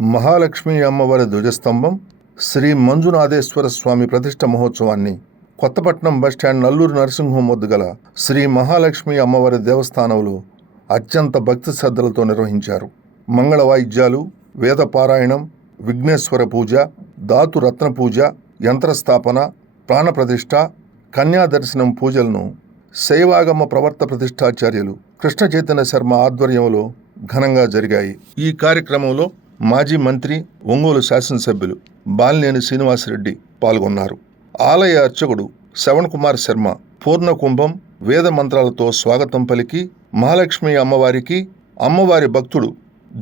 మహాలక్ష్మి అమ్మవారి ధ్వజస్తంభం, శ్రీ మంజునాథేశ్వర స్వామి ప్రతిష్ఠ మహోత్సవాన్ని కొత్తపట్నం బస్టాండ్ నల్లూరు నరసింహం వద్ద గల శ్రీ మహాలక్ష్మి అమ్మవారి దేవస్థానంలో అత్యంత భక్తి శ్రద్ధలతో నిర్వహించారు. మంగళ వాయిద్యాలు, వేద పారాయణం, విఘ్నేశ్వర పూజ, ధాతు రత్న పూజ, యంత్రస్థాపన, ప్రాణప్రతిష్ఠ, కన్యా దర్శనం పూజలను శైవాగమ ప్రవర్త ప్రతిష్టాచార్యులు కృష్ణ చైతన్య శర్మ ఆధ్వర్యంలో ఘనంగా జరిగాయి. ఈ కార్యక్రమంలో మాజీ మంత్రి, ఒంగోలు శాసనసభ్యులు బాలినేని శ్రీనివాసరెడ్డి పాల్గొన్నారు. ఆలయ అర్చకుడు శ్రవణ్ కుమార్ శర్మ పూర్ణ కుంభం, వేద మంత్రాలతో స్వాగతం పలికి మహాలక్ష్మి అమ్మవారికి, అమ్మవారి భక్తుడు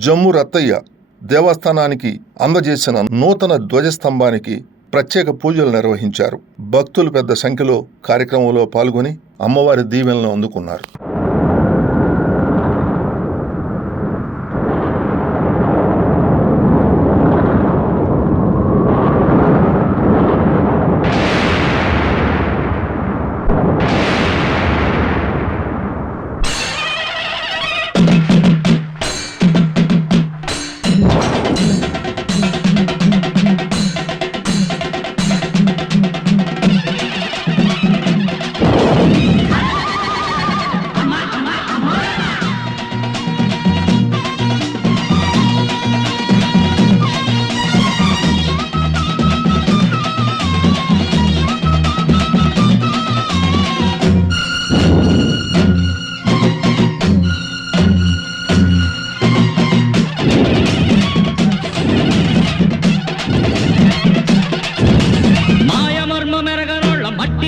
జమ్ము రత్తయ్య దేవస్థానానికి అందజేసిన నూతన ధ్వజస్తంభానికి ప్రత్యేక పూజలు నిర్వహించారు. భక్తులు పెద్ద సంఖ్యలో కార్యక్రమంలో పాల్గొని అమ్మవారి దీవెనలను అందుకున్నారు.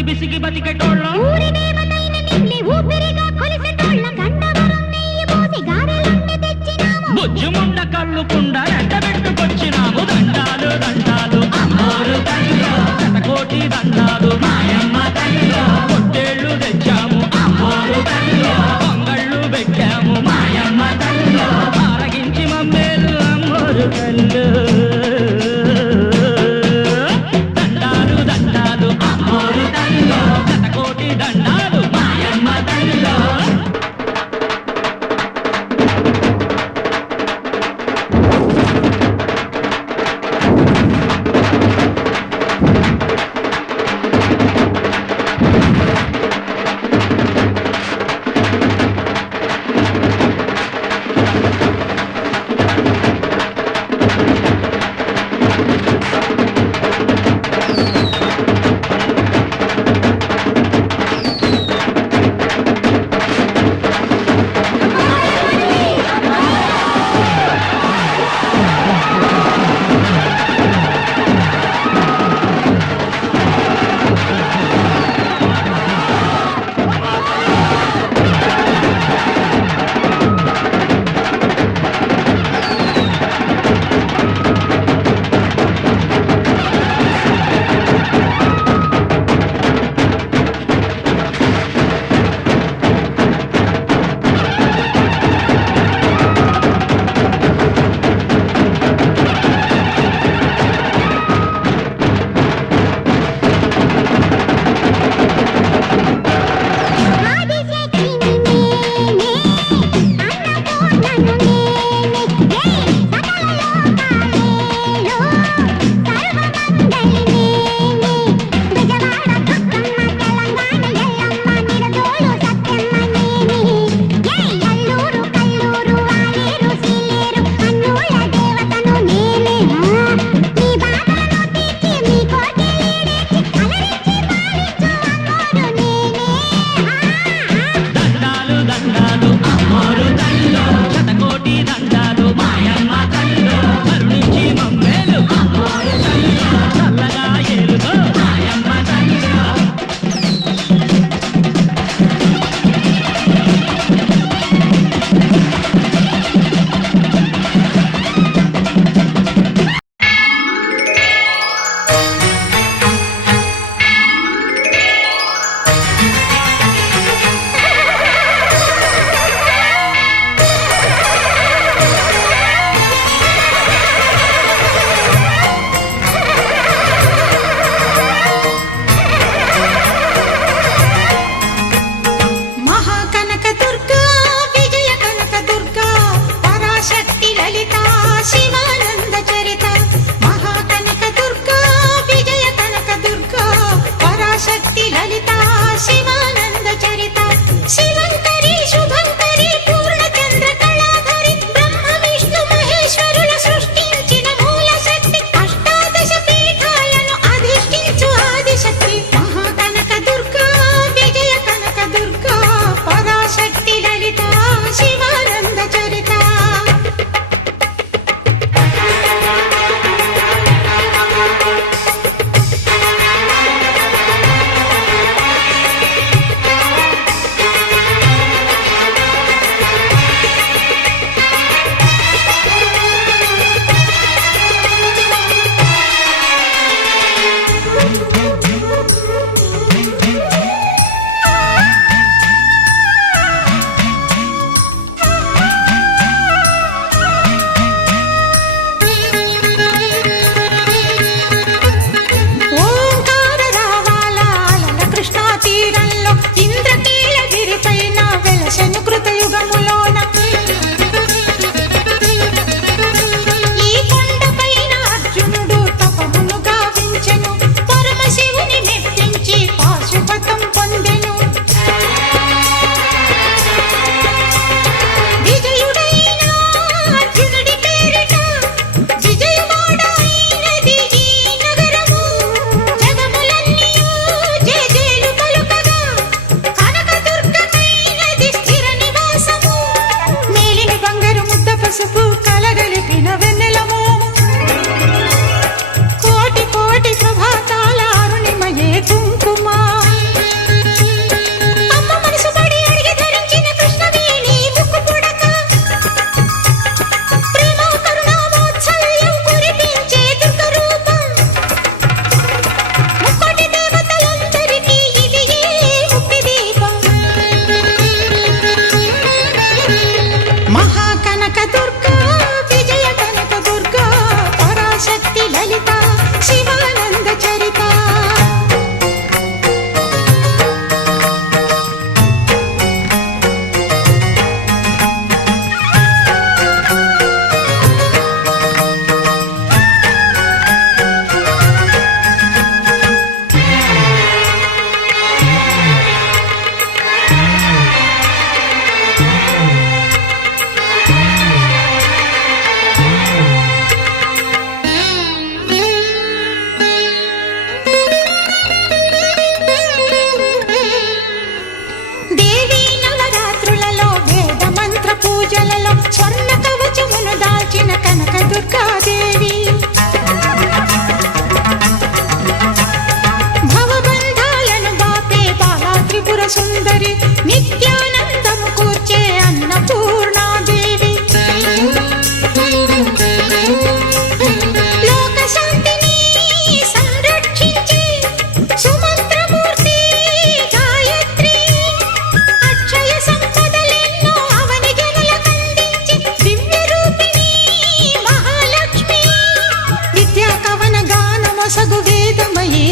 బిసిగి బతికెటోళ్ళ ఊరి దేవతైన నిన్నే ఊపిరిగా కొలిసెటోళ్ళ గండవరం నెయ్యి పోసి గారెలన్నీ తెచ్చినాము. బుజ్జుముండ కళ్ళుకుండ ఎండబెట్టుకొచ్చినాము. దండాలు దండాలు అమ్మోరు తల్లిలో, శతకోటి దండాలు మాయమ్మ తల్లిలో. పొట్టేళ్ళు తెచ్చాము అమ్మోరు తల్లిలో, పొంగళ్ళు పెట్టాము మాయమ్మ తల్లిలో. ఆరగించి మమ్మేలు అమ్మోరు తల్లు.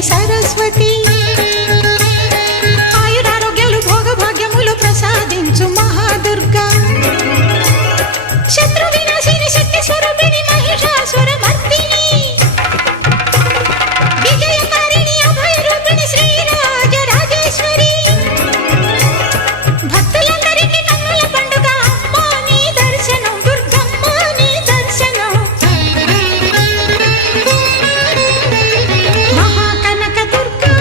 సరస్వతి ఆయురారోగ్యాలు భోగభాగ్యములు ప్రసాదించు మహాదుర్గా శత్రు వినాశిని శక్తి స్వరూపిణి మహిషాసుర మర్దిని విజయకారిణి అభయ రూపిణి శ్రీరాజ రాజేశ్వరి భక్తులందరికీ కన్నుల పండుగ అమ్మా నీ దర్శనం దుర్గమ్మ నీ దర్శనం మహాకనక దుర్గా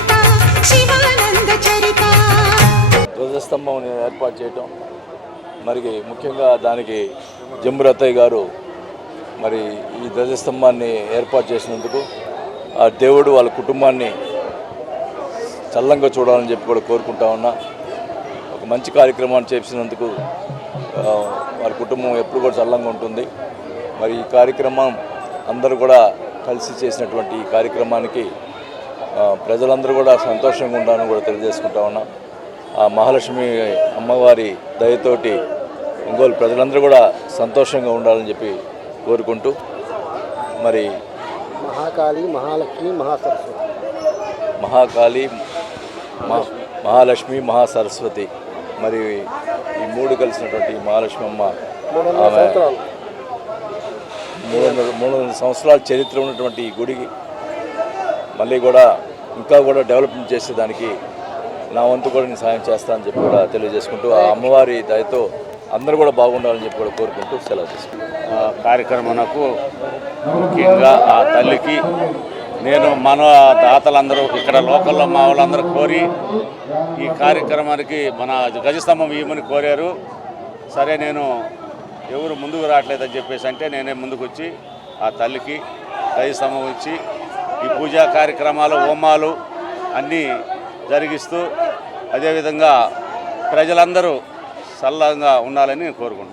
చరిత శివానంద చరిత. ధ్వజస్తంభం ఏర్పాటు చేయటం మరి ముఖ్యంగా దానికి జంబురత్తయ్య గారు మరి ఈ ధ్వజస్తంభాన్ని ఏర్పాటు చేసినందుకు ఆ దేవుడు వాళ్ళ కుటుంబాన్ని చల్లంగా చూడాలని చెప్పి కూడా కోరుకుంటా ఉన్నా. ఒక మంచి కార్యక్రమాన్ని చేసినందుకు వాళ్ళ కుటుంబం ఎప్పుడు కూడా చల్లంగా ఉంటుంది. మరి ఈ కార్యక్రమం అందరూ కూడా కలిసి చేసినటువంటి ఈ కార్యక్రమానికి ప్రజలందరూ కూడా సంతోషంగా ఉండాలని కూడా తెలియజేసుకుంటా ఉన్నా. ఆ మహాలక్ష్మి అమ్మవారి దయతోటి ఒంగోలు ప్రజలందరూ కూడా సంతోషంగా ఉండాలని చెప్పి కోరుకుంటూ మరి మహాకాళి మహాలక్ష్మి మహాసరస్వతి మహాకాళి మహాలక్ష్మి మహాసరస్వతి మరి ఈ మూడు కలిసినటువంటి మహాలక్ష్మి అమ్మ ఆమె 300 సంవత్సరాల చరిత్ర ఉన్నటువంటి ఈ గుడికి మళ్ళీ కూడా ఇంకా కూడా డెవలప్మెంట్ చేసేదానికి నా వంతు కూడా నేను సాయం చేస్తానని చెప్పి కూడా తెలియజేసుకుంటూ ఆ అమ్మవారి దయతో అందరూ కూడా బాగుండాలని చెప్పి కూడా కోరుకుంటూ సెలవు తీసుకుంటాను. కార్యక్రమంకు ముఖ్యంగా ఆ తల్లికి నేను మన దాతలందరూ ఇక్కడ లోకల్లో మా వాళ్ళందరూ కోరి ఈ కార్యక్రమానికి మన గజస్తంభం ఇవ్వమని కోరారు. సరే నేను ఎవరు ముందుకు రావట్లేదని చెప్పేసి అంటే నేనే ముందుకు వచ్చి ఆ తల్లికి గజస్తంభం ఇచ్చి ఈ పూజా కార్యక్రమాలు హోమాలు అన్నీ జరిగిస్తూ అదేవిధంగా ప్రజలందరూ చల్లగా ఉండాలని కోరుకుంటున్నాను.